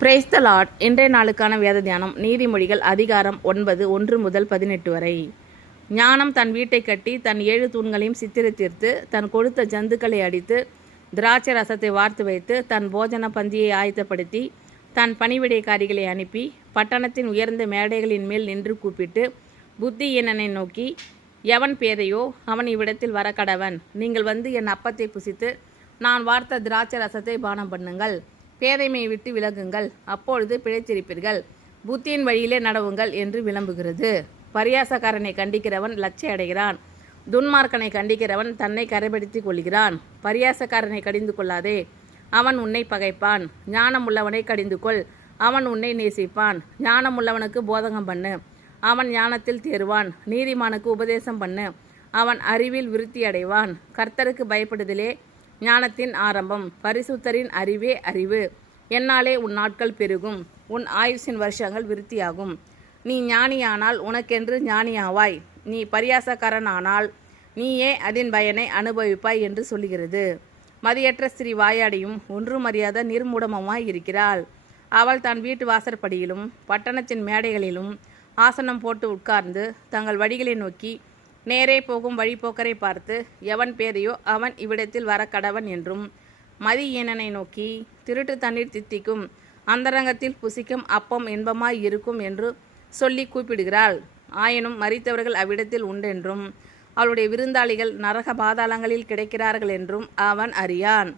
Praise the Lord. இன்றைய நாளுக்கான வேத தியானம் நீதிமொழிகள் அதிகாரம் 9 1 முதல் 18 வரை. ஞானம் தன் வீட்டை கட்டி தன் 7 தூண்களையும் சித்திரத்தீர்த்து தன் கொடுத்த ஜந்துக்களை அடித்து திராட்சை ரசத்தை வார்த்து வைத்து தன் போஜன பந்தியை ஆயத்தப்படுத்தி தன் பணிவிடைக்காரிகளை அனுப்பி பட்டணத்தின் உயர்ந்த மேடைகளின் மேல் நின்று கூப்பிட்டு புத்தியீனனை நோக்கி, எவன் பேதையோ அவன் இவ்விடத்தில் வர கடவன். நீங்கள் வந்து என் அப்பத்தை புசித்து நான் வார்த்த திராட்சை ரசத்தை பானம் பண்ணுங்கள். பேதைமையை விட்டு விலகுங்கள், அப்பொழுது பிழைத்திருப்பீர்கள். புத்தியின் வழியிலே நடவுங்கள் என்று விளம்புகிறது. பரியாசக்காரனை கண்டிக்கிறவன் லட்சை அடைகிறான். துன்மார்க்கனை கண்டிக்கிறவன் தன்னை கரைப்படுத்திக் கொள்கிறான். பரியாசக்காரனை கடிந்து கொள்ளாதே, அவன் உன்னை பகைப்பான். ஞானம் உள்ளவனை கடிந்து கொள், அவன் உன்னை நேசிப்பான். ஞானம் உள்ளவனுக்கு போதகம் பண்ணு, அவன் ஞானத்தில் தேறுவான். நீதிமானுக்கு உபதேசம் பண்ணு, அவன் அறிவில் விருத்தி அடைவான். கர்த்தருக்கு பயப்படுதலே ஞானத்தின் ஆரம்பம், பரிசுத்தரின் அறிவே அறிவு. என்னாலே உன் நாட்கள் பெருகும், உன் ஆயுசின் வருஷங்கள் விருத்தியாகும். நீ ஞானியானால் உனக்கென்று ஞானியாவாய், நீ பரியாசக்காரன் ஆனால் நீயே அதன் பயனை அனுபவிப்பாய் என்று சொல்லுகிறது. மதியற்ற ஸ்திரீ வாயாடியும் ஒன்றும் அறியாத நிர்மூடமுமாய் இருக்கிறாள். அவள் தன் வீட்டு வாசற்படியிலும் பட்டணத்தின் மேடைகளிலும் ஆசனம் போட்டு உட்கார்ந்து தங்கள் வழிகளை நோக்கி நேரே போகும் வழிபோக்கரை பார்த்து, எவன் பேரையோ அவன் இவ்விடத்தில் வர கடவன் என்றும் மதியீனனை நோக்கி, திருட்டு தண்ணீர் தித்திக்கும், அந்தரங்கத்தில் புசிக்கும் அப்பம் இன்பமாய் இருக்கும் என்று சொல்லி கூப்பிடுகிறாள். ஆயினும் மரித்தவர்கள் அவ்விடத்தில் உண்டென்றும் அவளுடைய விருந்தாளிகள் நரக பாதாளங்களில் கிடைக்கிறார்கள் என்றும் அவன் அறியான்.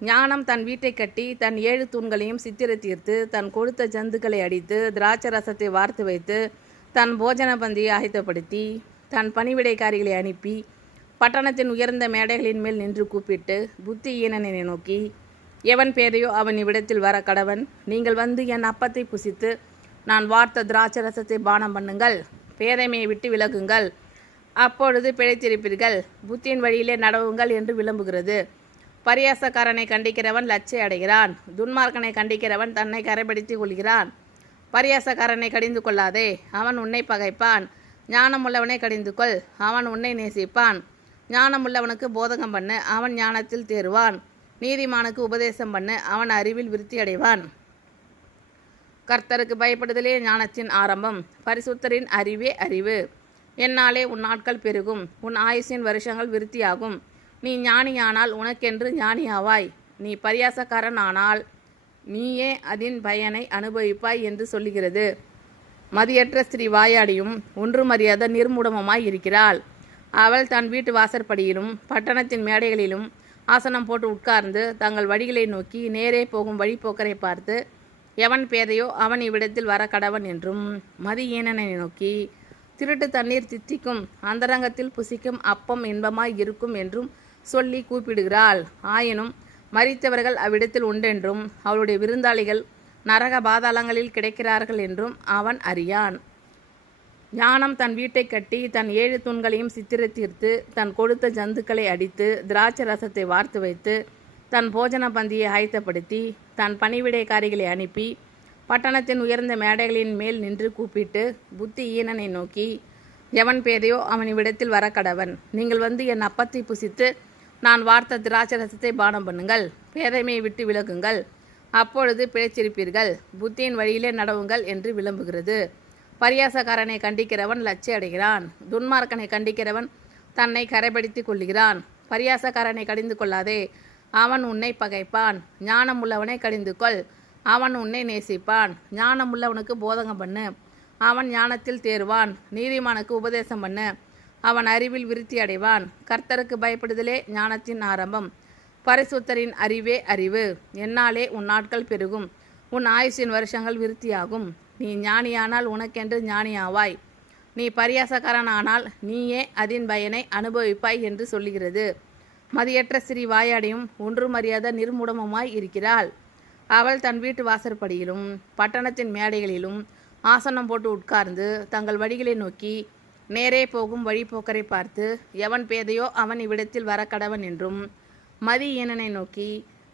ஞானம் தன் வீட்டை கட்டி தன் 7 தூண்களையும் சித்திரத்தீர்த்து தன் கொடுத்த ஜந்துக்களை அடித்து திராட்சை ரசத்தை வார்த்து வைத்து தன் போஜன பந்தியை ஆயத்தப்படுத்தி தன் பணிவிடைக்காரிகளை அனுப்பி பட்டணத்தின் உயர்ந்த மேடைகளின் மேல் நின்று கூப்பிட்டு புத்தியீனனை நோக்கி, எவன் பேரையோ அவன் இவ்விடத்தில் வர கடவன். நீங்கள் வந்து என் அப்பத்தை புசித்து நான் வார்த்த திராட்சை ரசத்தை பானம் பண்ணுங்கள். பேதைமையை விட்டு விலகுங்கள், அப்பொழுது பிழைத்திருப்பீர்கள். புத்தியின் வழியிலே நடவுங்கள் என்று விளம்புகிறது. பரியாசக்காரனை கண்டிக்கிறவன் லட்சை அடைகிறான். துன்மார்க்கனை கண்டிக்கிறவன் தன்னை கரைப்படுத்திக் கொள்கிறான். பரியாசக்காரனை கடிந்து கொள்ளாதே, அவன் உன்னை பகைப்பான். ஞானமுள்ளவனை கடிந்து கொள், அவன் உன்னை நேசிப்பான். ஞானமுள்ளவனுக்கு போதகம் பண்ணு, அவன் ஞானத்தில் தேறுவான். நீதிமானுக்கு உபதேசம் பண்ணு, அவன் அறிவில் விருத்தி அடைவான். கர்த்தருக்கு பயப்படுதலே ஞானத்தின் ஆரம்பம், பரிசுத்தரின் அறிவே அறிவு. என்னாலே உன் நாட்கள் பெருகும், உன் ஆயுசின் வருஷங்கள் விருத்தியாகும். நீ ஞானியானால் உனக்கென்று ஞானியாவாய், நீ பரியாசக்காரன் ஆனால் நீயே அதன் பயனை அனுபவிப்பாய் என்று சொல்லுகிறது. மதியற்ற ஸ்திரீ வாயாடியும் ஒன்றும் அறியாத நிர்மூடமுமாய் இருக்கிறாள். அவள் தன் வீட்டு வாசற்படியிலும் பட்டணத்தின் மேடைகளிலும் ஆசனம் போட்டு உட்கார்ந்து தங்கள் வழிகளை நோக்கி நேரே போகும் வழிபோக்கரை பார்த்து, எவன் பேதையோ அவன் இவ்விடத்தில் வர கடவன் என்றும் மதியீனனை நோக்கி, திருட்டு தண்ணீர் தித்திக்கும், அந்தரங்கத்தில் புசிக்கும் அப்பம் இன்பமாய் இருக்கும் என்றும் சொல்லி கூப்பிடுகிறாள். ஆயினும் மரித்தவர்கள் அவ்விடத்தில் உண்டென்றும் அவளுடைய விருந்தாளிகள் நரக பாதாளங்களில் கிடைக்கிறார்கள் என்றும் அவன் அறியான். ஞானம் தன் வீட்டை கட்டி தன் 7 தூண்களையும் சித்திரத்தீர்த்து தன் கொடுத்த ஜந்துக்களை அடித்து திராட்சை ரசத்தை வார்த்து வைத்து தன் போஜன பந்தியை ஆயத்தப்படுத்தி தன் பணிவிடைக்காரிகளை அனுப்பி பட்டணத்தின் உயர்ந்த மேடைகளின் மேல் நின்று கூப்பிட்டு புத்தியீனனை நோக்கி, எவன் பேரையோ அவன் இவ்விடத்தில் வர கடவன். நீங்கள் வந்து என் அப்பத்தை புசித்து நான் வார்த்த திராட்சை ரசத்தை பானம் பண்ணுங்கள். பேதைமையை விட்டு விலகுங்கள், அப்பொழுது பிழைத்திருப்பீர்கள். புத்தியின் வழியிலே நடவுங்கள் என்று விளம்புகிறது. பரியாசக்காரனை கண்டிக்கிறவன் லட்சை அடைகிறான். துன்மார்க்கனை கண்டிக்கிறவன் தன்னை கரைப்படுத்திக் கொள்கிறான். பரியாசக்காரனை கடிந்து கொள்ளாதே, அவன் உன்னை பகைப்பான். ஞானம் உள்ளவனை கடிந்து கொள், அவன் உன்னை நேசிப்பான். ஞானம் உள்ளவனுக்கு போதகம் பண்ணு, அவன் ஞானத்தில் தேறுவான். நீதிமானுக்கு உபதேசம் பண்ணு, அவன் அறிவில் விருத்தி அடைவான். கர்த்தருக்கு பயப்படுதலே ஞானத்தின் ஆரம்பம், பரிசுத்தரின் அறிவே அறிவு. என்னாலே உன் நாட்கள் பெருகும், உன் ஆயுசின் வருஷங்கள் விருத்தியாகும். நீ ஞானியானால் உனக்கென்று ஞானியாவாய், நீ பரியாசக்காரன் ஆனால் நீயே அதன் பயனை அனுபவிப்பாய் என்று சொல்லுகிறது. மதியற்ற ஸ்திரீ வாயாடியும் ஒன்றும் அறியாத நிர்மூடமுமாய் இருக்கிறாள். அவள் தன் வீட்டு வாசற்படியிலும் பட்டணத்தின் மேடைகளிலும் ஆசனம் போட்டு உட்கார்ந்து தங்கள் வழிகளை நோக்கி நேரே போகும் வழிபோக்கரை பார்த்து, எவன் பேதையோ அவன் இவ்விடத்தில் வர கடவன் என்றும் மதியீனனை நோக்கி,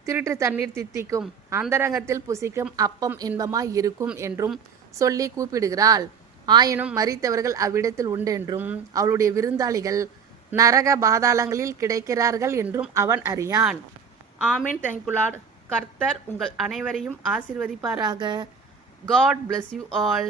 திருட்டு தண்ணீர் தித்திக்கும், அந்தரங்கத்தில் புசிக்கும் அப்பம் இன்பமாய் இருக்கும் என்றும் சொல்லி கூப்பிடுகிறாள். ஆயினும் மரித்தவர்கள் அவ்விடத்தில் உண்டென்றும் அவளுடைய விருந்தாளிகள் நரக பாதாளங்களில் கிடைக்கிறார்கள் என்றும் அவன் அறியான். ஆமீன். Thank you Lord. கர்த்தர் உங்கள் அனைவரையும் ஆசீர்வதிப்பாராக. God bless you all.